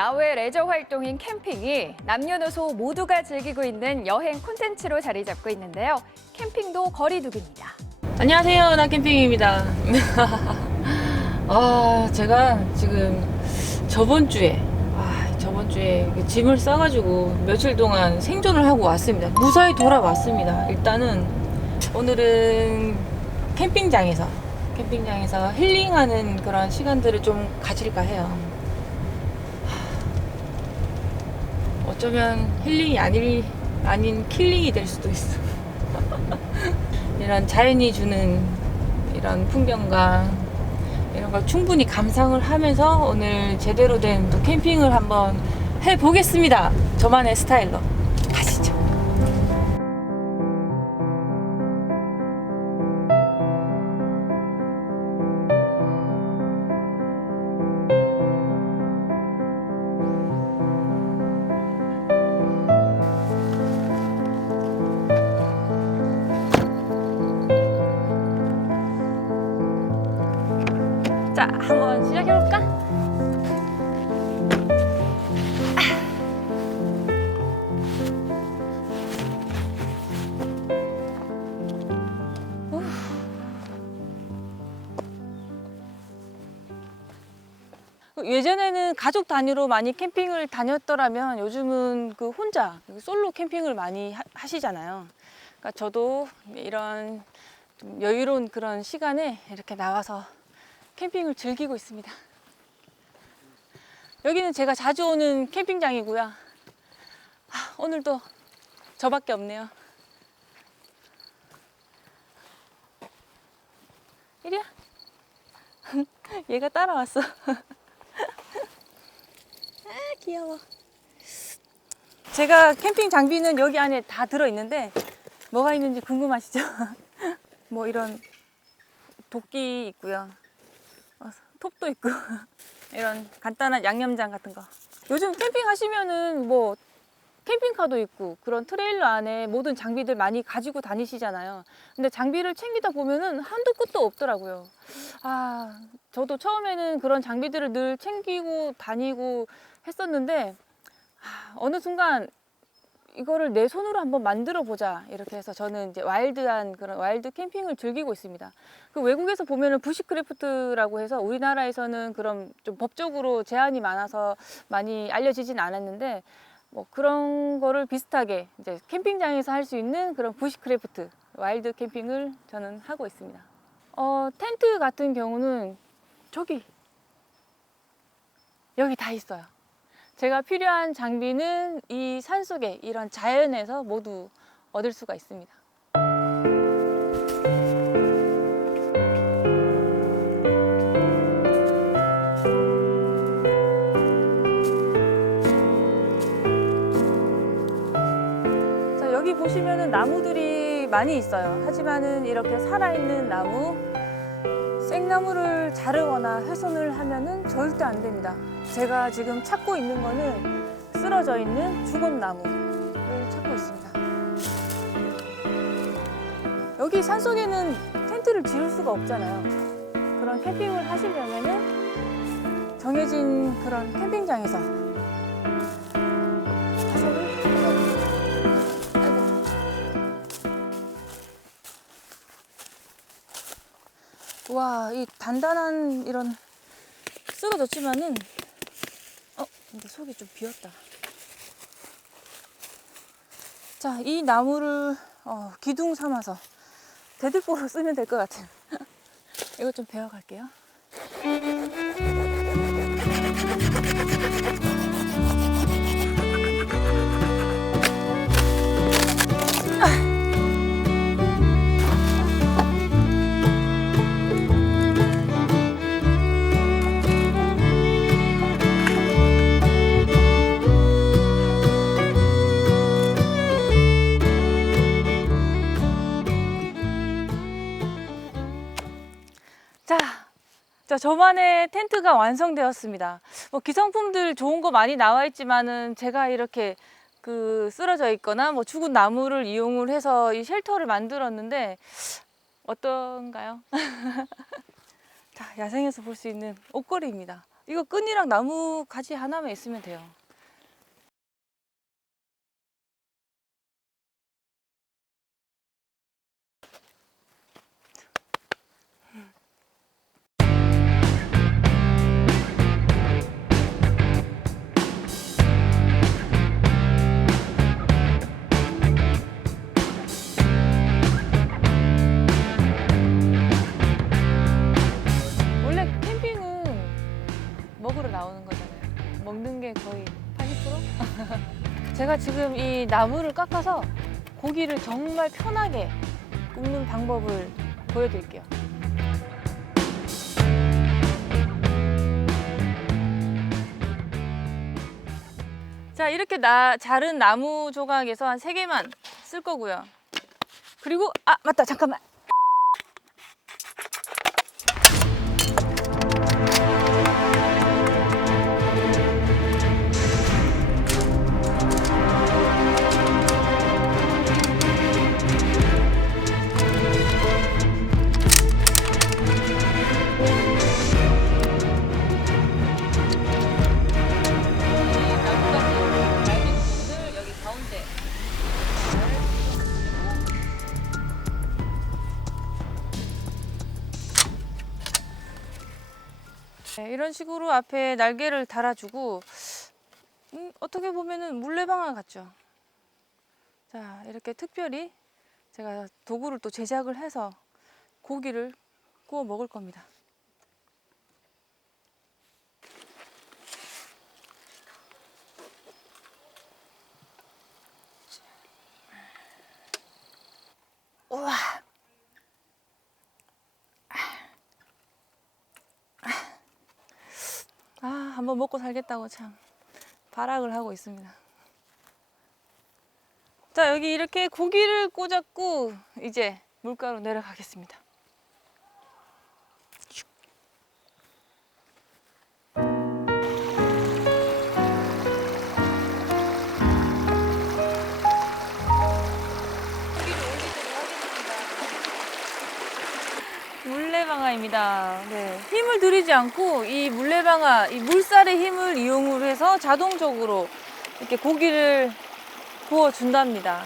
야외 레저 활동인 캠핑이 남녀노소 모두가 즐기고 있는 여행 콘텐츠로 자리 잡고 있는데요. 캠핑도 거리두기입니다. 안녕하세요. 나 캠핑입니다. 아, 제가 지금 저번 주에, 아, 저번 주에 그 짐을 싸가지고 며칠 동안 생존을 하고 왔습니다. 무사히 돌아왔습니다. 일단은 오늘은 캠핑장에서, 캠핑장에서 힐링하는 그런 시간들을 좀 가질까 해요. 하, 어쩌면 힐링이 아닐, 아닌 킬링이 될 수도 있어. 이런 자연이 주는 이런 풍경과 이런 걸 충분히 감상을 하면서 오늘 제대로 된 또 캠핑을 한번 해보겠습니다. 저만의 스타일로. 자, 한번 시작해볼까? 예전에는 가족 단위로 많이 캠핑을 다녔더라면 요즘은 그 혼자 솔로 캠핑을 많이 하, 하시잖아요. 그러니까 저도 이런 좀 여유로운 그런 시간에 이렇게 나와서 캠핑을 즐기고 있습니다. 여기는 제가 자주 오는 캠핑장이고요. 아, 오늘도 저밖에 없네요. 이리야. 얘가 따라왔어. 아, 귀여워. 제가 캠핑 장비는 여기 안에 다 들어있는데 뭐가 있는지 궁금하시죠? 뭐 이런 도끼 있고요. 어, 톱도 있고 이런 간단한 양념장 같은 거. 요즘 캠핑 하시면은 뭐 캠핑카도 있고 그런 트레일러 안에 모든 장비들 많이 가지고 다니시잖아요. 근데 장비를 챙기다 보면은 한도 끝도 없더라고요. 아, 저도 처음에는 그런 장비들을 늘 챙기고 다니고 했었는데 아, 어느 순간 이거를 내 손으로 한번 만들어 보자 이렇게 해서 저는 이제 와일드한 그런 와일드 캠핑을 즐기고 있습니다. 그 외국에서 보면은 부시크래프트라고 해서 우리나라에서는 그런 좀 법적으로 제한이 많아서 많이 알려지진 않았는데 뭐 그런 거를 비슷하게 이제 캠핑장에서 할 수 있는 그런 부시크래프트 와일드 캠핑을 저는 하고 있습니다. 어, 텐트 같은 경우는 저기 여기 다 있어요. 제가 필요한 장비는 이 산속에 이런 자연에서 모두 얻을 수가 있습니다. 자, 여기 보시면은 나무들이 많이 있어요. 하지만은 이렇게 살아있는 나무, 생나무를 자르거나 훼손을 하면은 절대 안 됩니다. 제가 지금 찾고 있는 거는 쓰러져 있는 죽은 나무를 찾고 있습니다. 여기 산속에는 텐트를 지을 수가 없잖아요. 그런 캠핑을 하시려면은 정해진 그런 캠핑장에서 와, 이 단단한 이런 쓰러졌지만은 어, 근데 속이 좀 비었다. 자, 이 나무를 어, 기둥 삼아서 대들보로 쓰면 될 것 같아요. 이거 좀 배워갈게요. 자, 저만의 텐트가 완성되었습니다. 뭐 기성품들 좋은 거 많이 나와 있지만은 제가 이렇게 그 쓰러져 있거나 뭐 죽은 나무를 이용을 해서 이 쉘터를 만들었는데 어떤가요? 자, 야생에서 볼 수 있는 옷걸이입니다. 이거 끈이랑 나무 가지 하나만 있으면 돼요. 제가 지금 이 나무를 깎아서 고기를 정말 편하게 굽는 방법을 보여드릴게요. 자, 이렇게 나, 자른 나무 조각에서 한 세개만 쓸 거고요. 그리고, 아, 맞다, 잠깐만. 네, 이런 식으로 앞에 날개를 달아주고 음, 어떻게 보면은 물레방아 같죠. 자 이렇게 특별히 제가 도구를 또 제작을 해서 고기를 구워 먹을 겁니다. 한번 먹고 살겠다고 참 발악을 하고 있습니다. 자, 여기 이렇게 고기를 꽂았고 이제 물가로 내려가겠습니다. 물레방아입니다. 네. 힘을 들이지 않고 이 물레방아, 이 물살의 힘을 이용을 해서 자동적으로 이렇게 고기를 구워준답니다.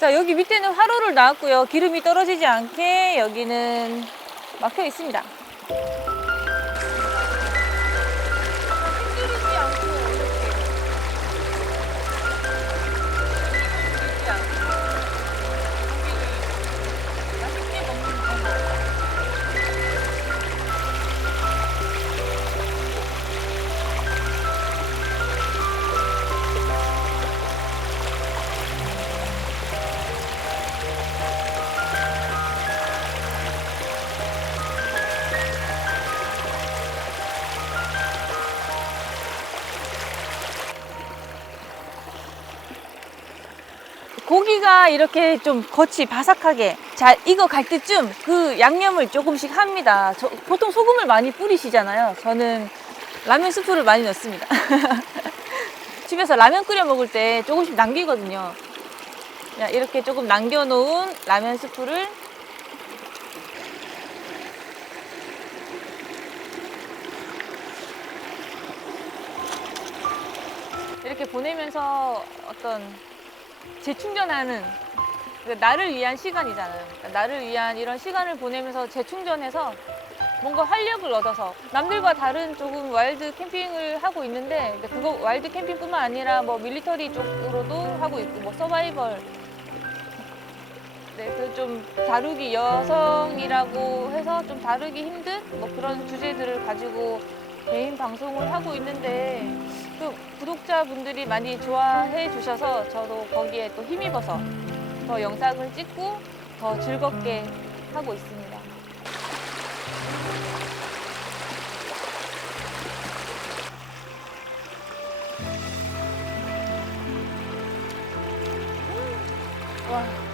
자, 여기 밑에는 화로를 놨고요. 기름이 떨어지지 않게 여기는 막혀 있습니다. 이렇게 좀 겉이 바삭하게 잘 익어갈 때쯤 그 양념을 조금씩 합니다. 저- 보통 소금을 많이 뿌리시잖아요. 저는 라면 스프를 많이 넣습니다. 집에서 라면 끓여 먹을 때 조금씩 남기거든요. 이렇게 조금 남겨놓은 라면 스프를 이렇게 보내면서 어떤 재충전하는 그러니까 나를 위한 시간이잖아요. 그러니까 나를 위한 이런 시간을 보내면서 재충전해서 뭔가 활력을 얻어서 남들과 다른 조금 와일드 캠핑을 하고 있는데 근데 그거 와일드 캠핑뿐만 아니라 뭐 밀리터리 쪽으로도 하고 있고 뭐 서바이벌 네, 그좀 다루기 여성이라고 해서 좀 다루기 힘든 뭐 그런 주제들을 가지고 개인 방송을 하고 있는데 그 구독자분들이 많이 좋아해 주셔서 저도 거기에 또 힘입어서 더 영상을 찍고 더 즐겁게 하고 있습니다. 와.